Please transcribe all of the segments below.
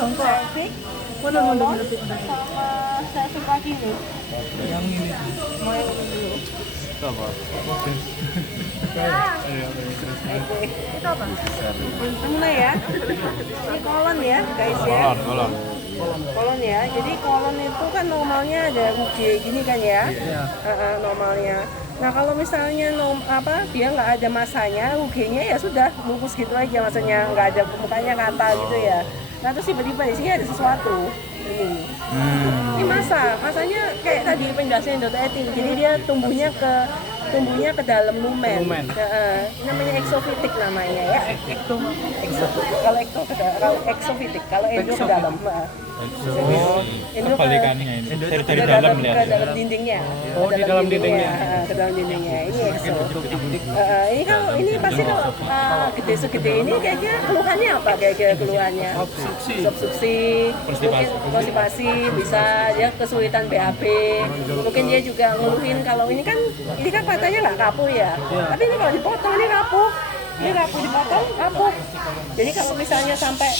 Cervix, kolon, sama cervix lagi nih. Yang ini. Mau yang ini dulu. Itu apa? Oke, itu apa? Mulai ya. Ini kolon ya, guys ya. Kolon. Kolon ya. Jadi kolon itu kan normalnya ada UG gini kan ya. Iya. Normalnya. Nah kalau misalnya dia nggak ada masanya, UG-nya ya sudah bungkus gitu aja, maksudnya nggak ada mukanya kata gitu ya. Nah terus tiba-tiba di sini ada sesuatu ini. Ini masanya kayak tadi penjelasan Dr. Eti. Jadi dia tumbuhnya ke dalam lumen. Namanya exophytic namanya ya. Kalau exophytic, kalau endo ke dalam. Kebalikannya ini. Dari dalam lihat. Ke dalam dindingnya. Di dalam dindingnya. Ke dalam dindingnya. Ini exo. Ini pasti kalau gede segede ini kayaknya keluhannya apa? Kayaknya keluhannya. Obstruksi. Mungkin konstipasi, bisa dia kesulitan BAB. Mungkin dia juga ngeluhin kalau ini kan katanya nggak kapu ya. Tapi ini kalau dipotong ini kapu. Ini rapuh dipotong, rapuh. Jadi kalau misalnya sampai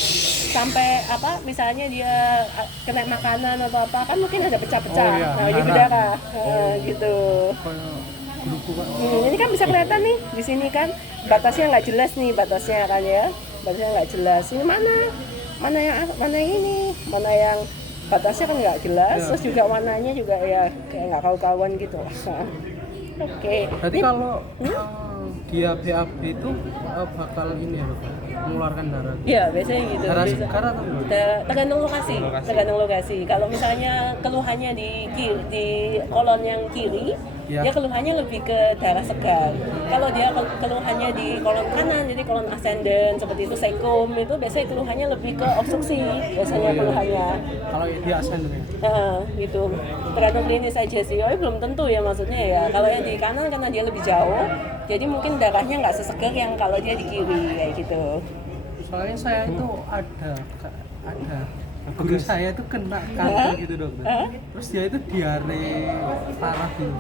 misalnya dia kena makanan atau apa kan mungkin ada pecah-pecah. Ini berdarah, gitu. Ini kan bisa kelihatan nih di sini kan batasnya nggak jelas nih batasnya kan ya, batasnya nggak jelas. Ini mana yang batasnya kan nggak jelas, terus juga warnanya juga ya kayak nggak karu-karuan gitu. Oke. Berarti kalau dia BAB itu bakal ini ya dok, mengeluarkan darah. Iya biasanya gitu. Darah segar atau tergantung lokasi. Kalau misalnya keluhannya di kolon yang kiri, dia keluhannya lebih ke darah segar. Kalau dia keluhannya di kolon kanan, jadi kolon ascendant seperti itu sekum itu biasanya keluhannya lebih ke obstruksi biasanya keluhannya. Kalau dia ascendant ya? Gitu. Tergantung klinis aja sih. Belum tentu ya maksudnya ya. Kalau yang di kanan karena dia lebih jauh, jadi mungkin darahnya nggak sesegar yang kalau dia di kiri kayak gitu. Soalnya saya itu ada guru saya itu kena kanker gitu dokter. Terus dia itu diare parah gitu.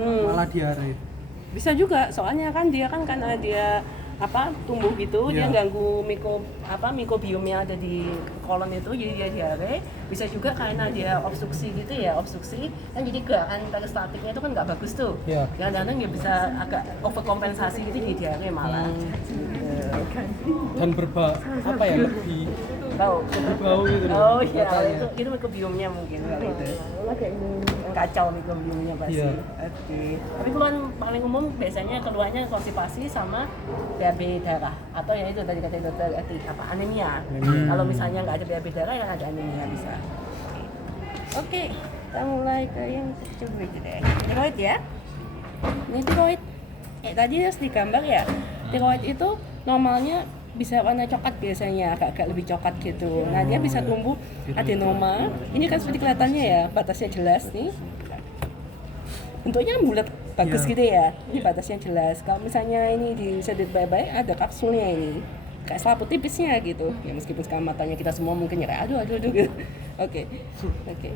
Malah diare. Bisa juga, soalnya kan dia kan karena dia tumbuh gitu, dia ganggu mikrobiom yang ada di kolon itu, jadi dia diare. Bisa juga karena dia obstruksi gitu ya, kan jadi gerakan peristatiknya itu kan nggak bagus tuh. Kadang-kadang dia bisa agak overkompensasi gitu jadi diare malah. Dan berbau lebih bau gitu. Oh iya, itu mikrobiomnya mungkin kali itu. Kacau mikrobiomnya pasti. Oke. Tapi keluhan paling umum biasanya keluhannya konstipasi sama BAB darah atau ya itu tadi kata dokter anemia. Kalau misalnya nggak ada BAB darah ya ada anemia bisa. Oke. Kita mulai ke yang kecil dulu deh. Tiroid ya. Ini tiroid. Tadi harus digambar ya. Tiroid itu normalnya bisa warna coklat biasanya, agak lebih coklat gitu. Nah dia bisa tumbuh adenoma. Ini kan seperti kelihatannya ya, batasnya jelas nih. Bentuknya bulat bagus gitu ya. Ini batasnya jelas. Kalau misalnya ini disedot baik-baik, ada kapsulnya ini. Kayak selaput tipisnya gitu. Ya meskipun sekarang matanya kita semua mungkin ya kayak aduh gitu. Oke.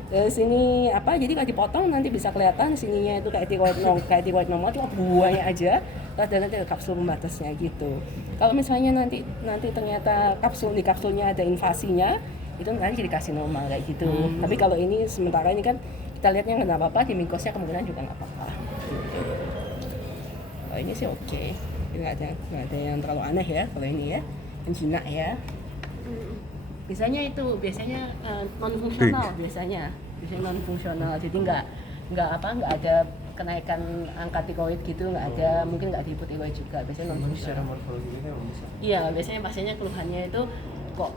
Terus ini jadi kalau dipotong nanti bisa kelihatan sininya itu kayak tiroid normal cuma buahnya aja. Terus nanti ada kapsul pembatasnya gitu. Kalau misalnya nanti ternyata kapsulnya ada invasinya, itu nanti jadi karsinoma kayak gitu. Tapi kalau ini sementara ini kan kita lihatnya nggak apa-apa, di mikosnya kemungkinan juga nggak apa-apa. Oh ini sih oke. Nggak ada yang terlalu aneh ya kalau ini ya, angina ya. Biasanya non fungsional biasanya non fungsional, jadi nggak ada kenaikan angka tiroid gitu, nggak ada, mungkin nggak ada hipotiroid juga, biasanya non fungsional. Iya, biasanya pasiennya keluhannya itu kok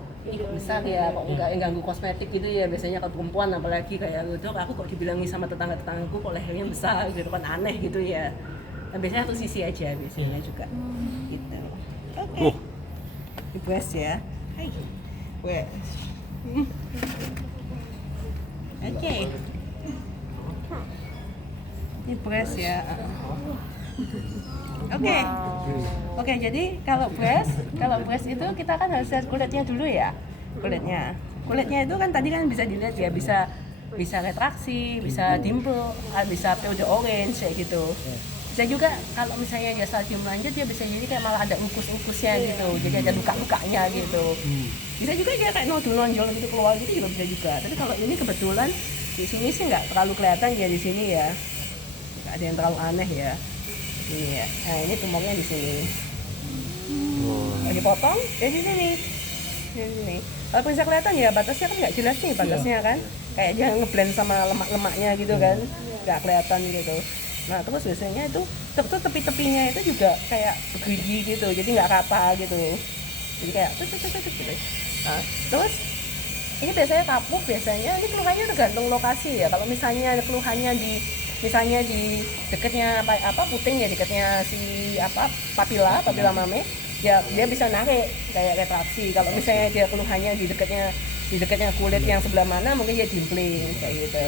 besar ya, kok nggak ganggu kosmetik gitu ya, biasanya kalau perempuan apalagi kayak dok aku kok dibilangi sama tetanggaku kok lehernya besar gitu kan, aneh gitu ya. Nah, biasanya satu sisi aja biasanya juga gitu. Oke. Di breast ya. Hai. Breast. Oke. Ini breast ya. Oke, jadi kalau breast itu kita kan harus lihat kulitnya dulu ya. Kulitnya itu kan tadi kan bisa dilihat ya, bisa retraksi, bisa dimple, bisa periode orange kayak gitu. Dan juga kalau misalnya dia stadium lanjut dia bisa jadi kayak malah ada ukus-ukusnya gitu, jadi ada luka-lukanya gitu. Bisa juga dia kayak nodul nonjol gitu keluar gitu juga bisa juga. Tapi kalau ini kebetulan di sini sih nggak terlalu kelihatan ya di sini ya, nggak ada yang terlalu aneh ya. Ini ya, nah ini tumornya di sini. Dipotong ya di sini. Di sini. Kalau bisa kelihatan ya batasnya kan nggak jelas nih batasnya kan, kayak dia ngeblend sama lemak-lemaknya gitu kan, nggak kelihatan gitu. Nah terus biasanya itu terus tepi-tepinya itu juga kayak gerigi gitu, jadi nggak rata gitu, jadi kayak gitu. Nah terus ini biasanya kapuk, biasanya ini keluhannya tergantung lokasi ya. Kalau misalnya keluhannya misalnya di dekatnya apa puting ya, dekatnya si apa papila mame ya, dia bisa narik kayak retraksi. Kalau misalnya dia keluhannya di dekatnya kulit yang sebelah mana, mungkin dia dimpling kayak gitu.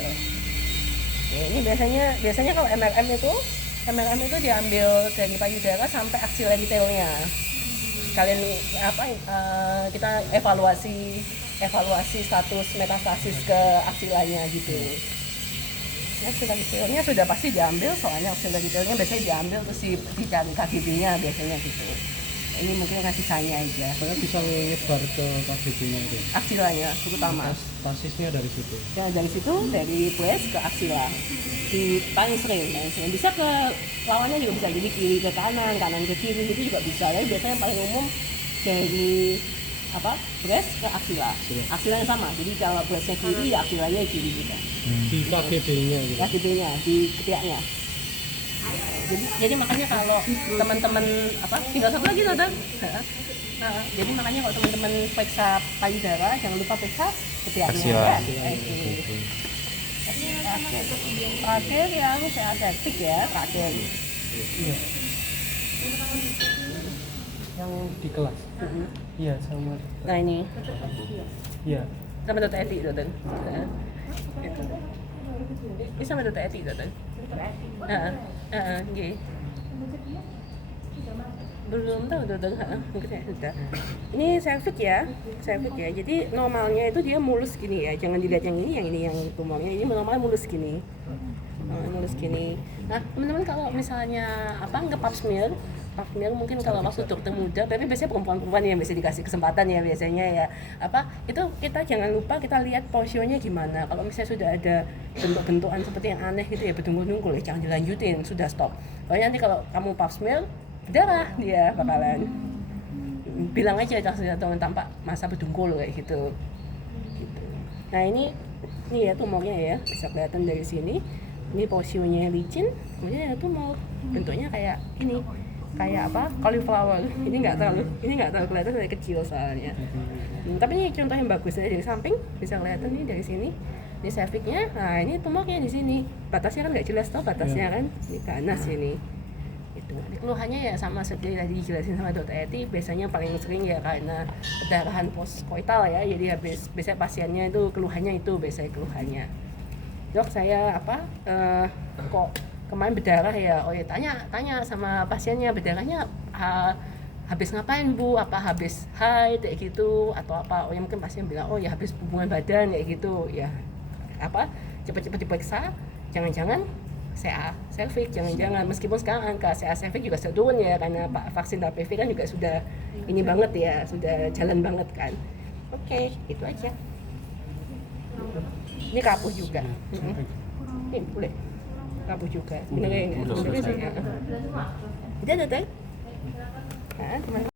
Nah, ini biasanya kalau MLM itu diambil dari payudara sampai axial detailnya. Kalian kita evaluasi status metastasis ke aksilanya gitu. Axial detailnya sudah pasti diambil, soalnya axial detailnya biasanya diambil terus dicari KGB-nya biasanya gitu. Ini mungkin kasih saya aja. Saya bisa nyebar ke KGB-nya itu. Aksilanya terutama. Stasisnya dari situ. Ya dari situ, dari breast ke aksila. Di paling sering. Bisa ke lawannya juga bisa, jadi kiri ke kanan ke kiri itu juga bisa. Ya biasanya paling umum dari breast ke aksila. Aksilanya sama. Jadi kalau breastnya kiri, ya aksilanya kiri juga. Di KGB-nya gitu. KGB-nya di ketiaknya. Jadi makanya kalau teman-teman tinggal satu lagi Dodang. Jadi makanya kalau teman-teman periksa payudara jangan lupa periksa ketiaknya ya. Terakhir yang saya septic ya, terakhir. Yang di kelas. Iya sama. Nah ini. Iya. Sama Dr. Eti Dodang. Ini sama Dr. Eti Dodang. Nggih. Belum tahu Dodang, mungkin saya sudah. Ini cervix ya. Jadi normalnya itu dia mulus gini ya. Jangan dilihat yang ini yang tumornya. Ini normalnya mulus gini. Nah, teman-teman kalau misalnya nge-pap smear mungkin kalau waktu dokter muda, tapi biasanya perempuan yang bisa dikasih kesempatan ya biasanya ya. Itu kita jangan lupa kita lihat posionya gimana. Kalau misalnya sudah ada bentuk-bentukan seperti yang aneh gitu ya, berdungkul-dungkul ya jangan dilanjutin, sudah stop. Soalnya nanti kalau kamu pap smear darah dia bakalan bilang aja teman tampak masa berdungkul kayak gitu. Nah ini ya tumornya ya, bisa kelihatan dari sini. Ini posionya licin, kemudian ada tumor, bentuknya kayak ini, kayak cauliflower. Ini nggak terlalu kelihatan dari kecil soalnya. Tapi ini contoh yang bagus ya, dari samping bisa kelihatan nih dari sini. Ini cervixnya, nah ini tumornya di sini. Batasnya kan nggak jelas toh batasnya kan, ini ganas ini. Itu. Keluhannya ya sama seperti tadi dijelasin sama Dr. Eti, biasanya paling sering ya karena perdarahan postkoital ya. Jadi biasanya pasiennya itu keluhannya itu biasanya keluhannya. Dok saya kok kemarin berdarah ya, tanya sama pasiennya berdarahnya habis ngapain Bu, habis haid kayak gitu atau apa, ya mungkin pasien bilang ya habis hubungan badan kayak gitu ya, cepat-cepat diperiksa, jangan-jangan CA cervix, jangan-jangan meskipun sekarang angka CA cervix juga sudah turun ya karena vaksin HPV kan juga sudah ini banget ya, sudah jalan banget kan. Oke, itu aja. Ini kapuh juga. Ini boleh. Kapuh juga. Bener sih. Udah, teman.